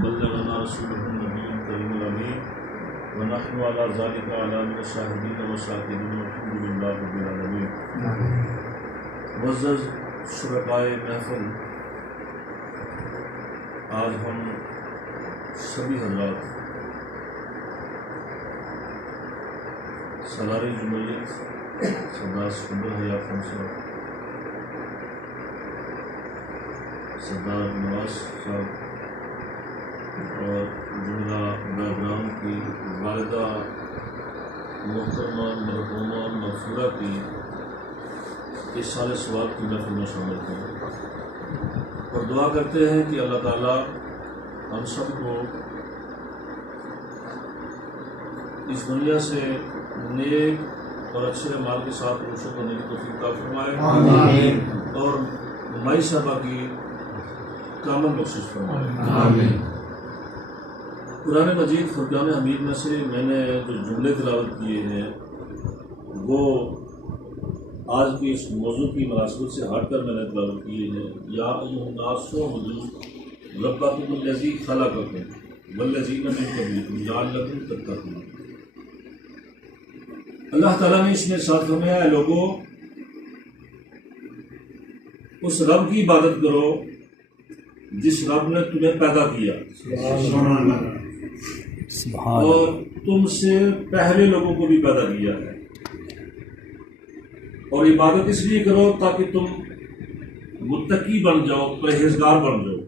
وبلغنا رسوله النبي الكريم الأمين ونحن على ذلك من الشاهدين والشاكرين والحمد لله رب العالمين. معزز شرکائے محفل، آج ہم سبھی حضرات سالار جمہوریت سردار سکندر حیات خان صاحب، سردار نواز صاحب اور جملہ برادران کی والدہ محترمہ مرحومہ مغفورہ کی اس سال ثواب کی محفل میں شامل ہیں، اور دعا کرتے ہیں کہ اللہ تعالیٰ ہم سب کو اس دنیا سے نیک اور اچھے اعمال کے ساتھ روشن کرنے کی توفیق عطا فرمائے اور مائی صاحبہ کی کامل بخشش فرمائے. قرآن مجید فرقان حمید میں سے میں نے جو جملے تلاوت کیے ہیں وہ آج کی اس موضوع کی مناسبت سے ہٹ کر میں نے تلاوت کیے ہیں. یا ایھا الناس اعبدوا ربکم الذی خلقکم والذین من قبلکم لعلکم تتقون. اللہ تعالیٰ نے اس میں ساتھ فرمایا ہے لوگوں اس رب کی عبادت کرو جس رب نے تمہیں پیدا کیا اور تم سے پہلے لوگوں کو بھی پیدا کیا ہے، اور عبادت اس لیے کرو تاکہ تم متقی بن جاؤ، پرہیزگار بن جاؤ.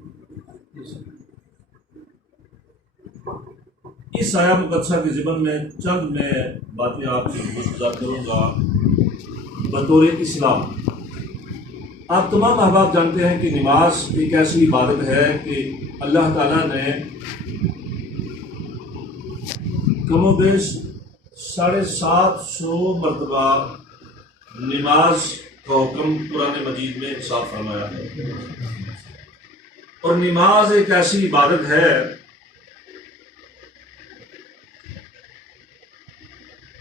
اس آیا مقدسہ کے ضمن میں چند میں باتیں آپ سے گفتگو کروں گا بطور اسلام. آپ تمام احباب جانتے ہیں کہ نماز ایک ایسی عبادت ہے کہ اللہ تعالیٰ نے کم و بیش 750 مرتبہ نماز کا حکم قرآن مجید میں ارشاد فرمایا ہے، اور نماز ایک ایسی عبادت ہے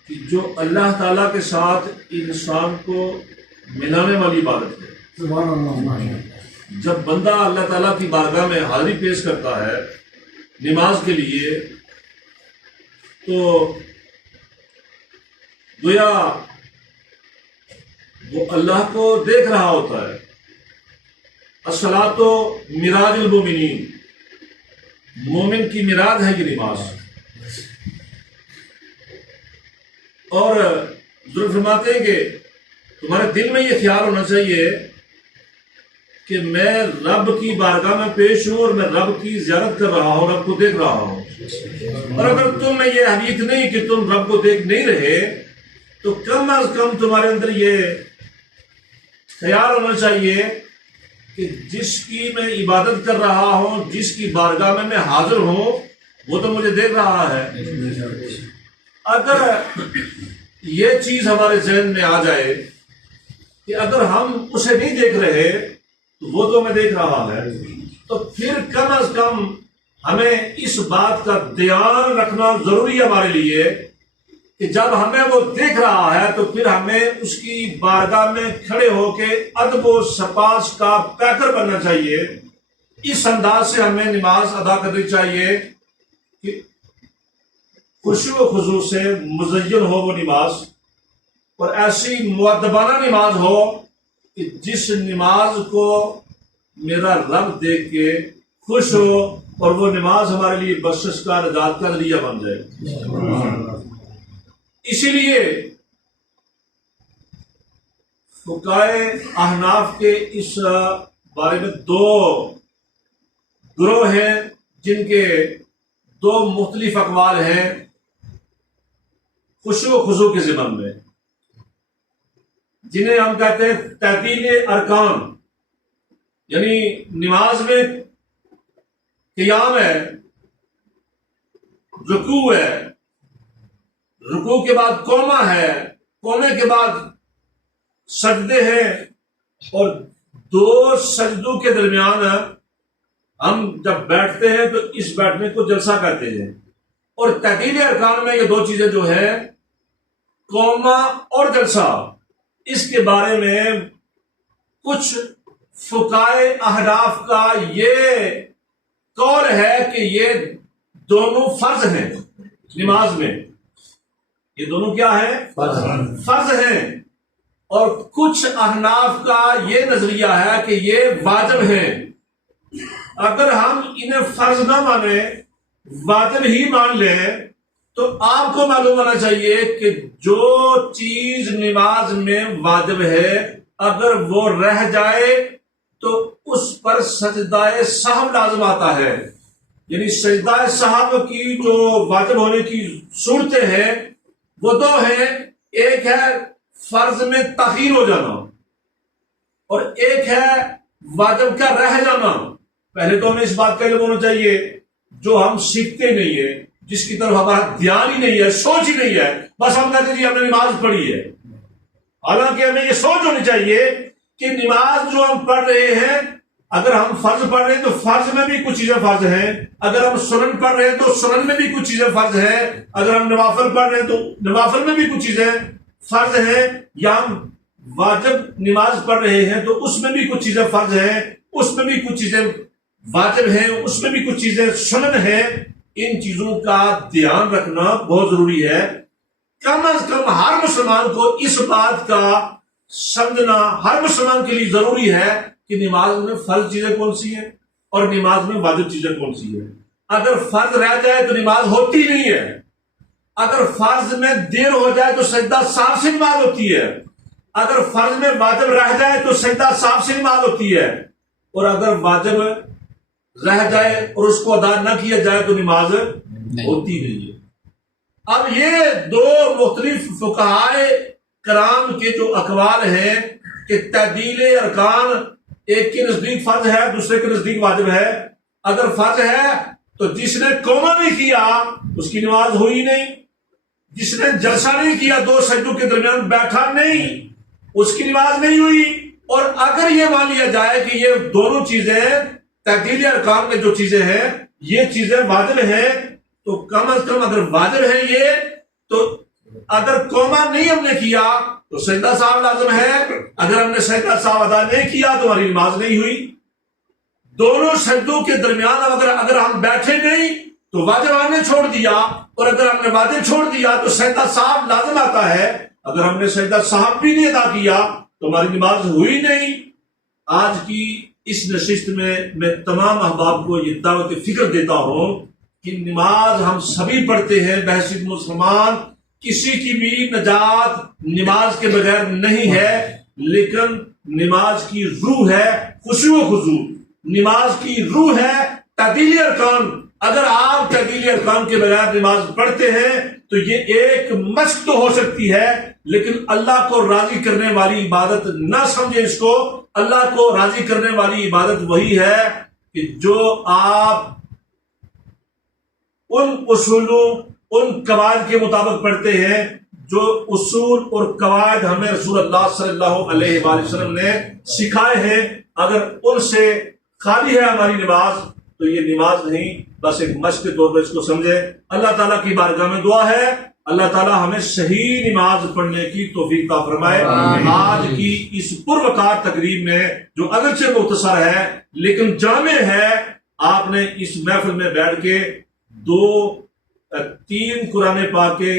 کہ جو اللہ تعالیٰ کے ساتھ انسان کو ملانے والی عبادت ہے. جب بندہ اللہ تعالیٰ کی بارگاہ میں حاضری پیش کرتا ہے نماز کے لیے تو گویا وہ اللہ کو دیکھ رہا ہوتا ہے. الصلاۃ معراج المومنین، مومن کی معراج ہے یہ نماز. اور ضرور فرماتے ہیں کہ تمہارے دل میں یہ خیال ہونا چاہیے کہ میں رب کی بارگاہ میں پیش ہوں اور میں رب کی زیارت کر رہا ہوں، رب کو دیکھ رہا ہوں. اور اگر تم میں یہ حقیقت نہیں کہ تم رب کو دیکھ نہیں رہے تو کم از کم تمہارے اندر یہ خیال ہونا چاہیے کہ جس کی میں عبادت کر رہا ہوں، جس کی بارگاہ میں حاضر ہوں، وہ تو مجھے دیکھ رہا ہے. اگر یہ چیز ہمارے ذہن میں آ جائے کہ اگر ہم اسے نہیں دیکھ رہے تو وہ تو ہمیں دیکھ رہا ہے، تو پھر کم از کم ہمیں اس بات کا دھیان رکھنا ضروری ہے ہمارے لیے کہ جب ہمیں وہ دیکھ رہا ہے تو پھر ہمیں اس کی بارگاہ میں کھڑے ہو کے ادب و سپاس کا پیکر بننا چاہیے. اس انداز سے ہمیں نماز ادا کرنی چاہیے کہ خشوع و خضوع سے مزین ہو وہ نماز، اور ایسی مؤدبانہ نماز ہو کہ جس نماز کو میرا رب دیکھ کے خوش ہو اور وہ نماز ہمارے لیے بخشش کا نجات کا ذریعہ بن جائے. اسی لیے فقہائے احناف کے اس بارے میں 2 گروہ ہیں جن کے 2 مختلف اقوال ہیں خشوع و خضوع کے ضمن میں، جنہیں ہم کہتے ہیں تعطیل ارکان. یعنی نماز میں قیام ہے، رکوع ہے، رکوع کے بعد قومہ ہے، قومے کے بعد سجدے ہیں، اور 2 سجدوں کے درمیان ہم جب بیٹھتے ہیں تو اس بیٹھنے کو جلسہ کہتے ہیں. اور تعطیل ارکان میں یہ 2 چیزیں جو ہیں قومہ اور جلسہ، اس کے بارے میں کچھ فقہائے احناف کا یہ قول ہے کہ یہ دونوں فرض ہیں نماز میں، یہ دونوں کیا ہیں؟ فرض ہیں۔ اور کچھ احناف کا یہ نظریہ ہے کہ یہ واجب ہیں۔ اگر ہم انہیں فرض نہ مانیں، واجب ہی مان لیں، تو آپ کو معلوم ہونا چاہیے کہ جو چیز نماز میں واجب ہے اگر وہ رہ جائے تو اس پر سجدہ سہو لازم آتا ہے۔ یعنی سجدہ سہو کی جو واجب ہونے کی صورتیں ہیں وہ دو ہیں، ایک ہے فرض میں تاخیر ہو جانا اور ایک ہے واجب کا رہ جانا۔ پہلے تو ہمیں اس بات کا علم ہونا چاہیے جو ہم سیکھتے نہیں ہیں، جس کی طرف ہمارا دھیان ہی نہیں ہے، سوچ ہی نہیں ہے، بس ہم کہتے ہیں جی ہم نے نماز پڑھی ہے۔ حالانکہ ہمیں یہ سوچ ہونی چاہیے کہ نماز جو ہم پڑھ رہے ہیں، اگر ہم فرض پڑھ رہے ہیں تو فرض میں بھی کچھ چیزیں فرض ہیں، اگر ہم سنن پڑھ رہے ہیں تو سنن میں بھی کچھ چیزیں فرض ہیں، اگر ہم نوافل پڑھ رہے ہیں تو نوافل میں بھی کچھ چیزیں فرض ہیں، یا ہم واجب نماز پڑھ رہے ہیں تو اس میں بھی کچھ چیزیں فرض ہیں، اس میں بھی کچھ چیزیں واجب ہیں، اس میں بھی کچھ چیزیں سنن ہیں۔ ان چیزوں کا دھیان رکھنا بہت ضروری ہے۔ کم از کم ہر مسلمان کو اس بات کا سمجھنا ہر مسلمان کے لیے ضروری ہے کہ نماز میں فرض چیزیں کون سی ہیں اور نماز میں واجب چیزیں کون سی ہیں۔ اگر فرض رہ جائے تو نماز ہوتی نہیں ہے، اگر فرض میں دیر ہو جائے تو سجدہ صاف سے نماز ہوتی ہے، اگر فرض میں واجب رہ جائے تو سجدہ صاف سے نماز ہوتی ہے، اور اگر واجب رہ جائے اور اس کو ادا نہ کیا جائے تو نماز ہوتی نہیں ہے۔ اب یہ دو مختلف فقہائے کرام کے جو اقوال ہیں کہ تعدیل ارکان ایک کے نزدیک فرض ہے، دوسرے کے نزدیک واجب ہے۔ اگر فرض ہے تو جس نے قوما نہیں کیا اس کی نماز ہوئی نہیں، جس نے جلسہ نہیں کیا، دو سجدوں کے درمیان بیٹھا نہیں، اس کی نماز نہیں ہوئی۔ اور اگر یہ مان لیا جائے کہ یہ دونوں چیزیں تعدیل ارکان میں جو چیزیں ہیں یہ چیزیں واجب ہیں، تو کم از کم اگر واجب ہیں یہ، تو اگر قوما نہیں ہم نے کیا تو سجدہ صاحب لازم ہے، اگر ہم نے سجدہ صاحب ادا نہیں کیا تو ہماری نماز نہیں ہوئی۔ دونوں سجدوں کے درمیان اگر ہم بیٹھے نہیں تو واجب ہم نے چھوڑ دیا، اور اگر ہم نے واجب چھوڑ دیا تو سجدہ صاحب لازم آتا ہے۔ اگر ہم نے سجدہ صاحب بھی نہیں ادا کیا تو ہماری نماز ہوئی نہیں۔ آج کی اس نشست میں تمام احباب کو یہ دعوت فکر دیتا ہوں کہ نماز ہم سبھی پڑھتے ہیں بحیثیت مسلمان، کسی کی بھی نجات نماز کے بغیر نہیں ہے، لیکن نماز کی روح ہے خشوع و خضوع، نماز کی روح ہے تعدیل ارکان۔ اگر آپ تعدیل ارکان کے بغیر نماز پڑھتے ہیں تو یہ ایک مشق تو ہو سکتی ہے، لیکن اللہ کو راضی کرنے والی عبادت نہ سمجھیں اس کو۔ اللہ کو راضی کرنے والی عبادت وہی ہے کہ جو آپ ان اصولوں، ان قواعد کے مطابق پڑھتے ہیں جو اصول اور قواعد ہمیں رسول اللہ صلی اللہ علیہ وآلہ وسلم نے سکھائے ہیں۔ اگر ان سے خالی ہے ہماری نماز تو یہ نماز نہیں، بس ایک مشق کے طور پر اس کو سمجھے۔ اللہ تعالیٰ کی بارگاہ میں دعا ہے اللہ تعالیٰ ہمیں صحیح نماز پڑھنے کی توفیق عطا فرمائے۔ آج کی اس پروقار تقریب میں جو اگرچہ مختصر ہے لیکن جامع ہے، آپ نے اس محفل میں بیٹھ کے 2-3 قرآن پاک کے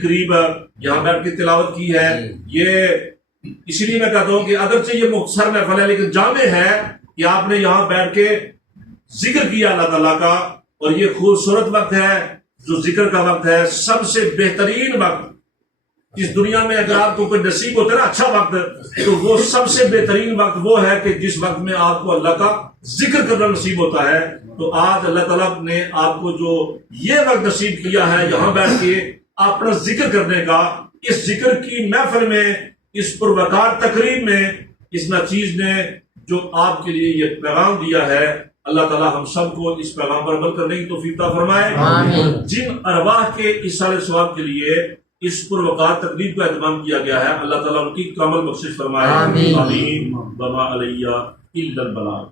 قریب یہاں بیٹھ کے تلاوت کی ہے۔ یہ اس لیے میں کہتا ہوں کہ اگرچہ یہ مختصر محفل ہے لیکن جامع ہے کہ آپ نے یہاں بیٹھ کے ذکر کیا اللہ تعالیٰ کا، اور یہ خوبصورت وقت ہے جو ذکر کا وقت ہے، سب سے بہترین وقت اس دنیا میں۔ اگر آپ کو کوئی نصیب ہوتا ہے نا اچھا وقت، تو وہ سب سے بہترین وقت وہ ہے کہ جس وقت میں آپ کو اللہ کا ذکر کرنا نصیب ہوتا ہے۔ تو آج اللہ تعالیٰ نے آپ کو جو یہ وقت نصیب کیا ہے یہاں بیٹھ کے اپنا ذکر کرنے کا، اس ذکر کی محفل میں، اس پروقار تقریب میں، اس ناچیز نے جو آپ کے لیے یہ پیغام دیا ہے، اللہ تعالیٰ ہم سب کو اس پیغام پر عمل کرنے کی توفیق عطا فرمائے۔ جن ارواح کے ایصال ثواب کے لیے اس پروقار تقریب کا اہتمام کیا گیا ہے، اللہ تعالیٰ ان کی کامل بخشش فرمائے۔ آمین۔ وما علیہ الا البلاغ۔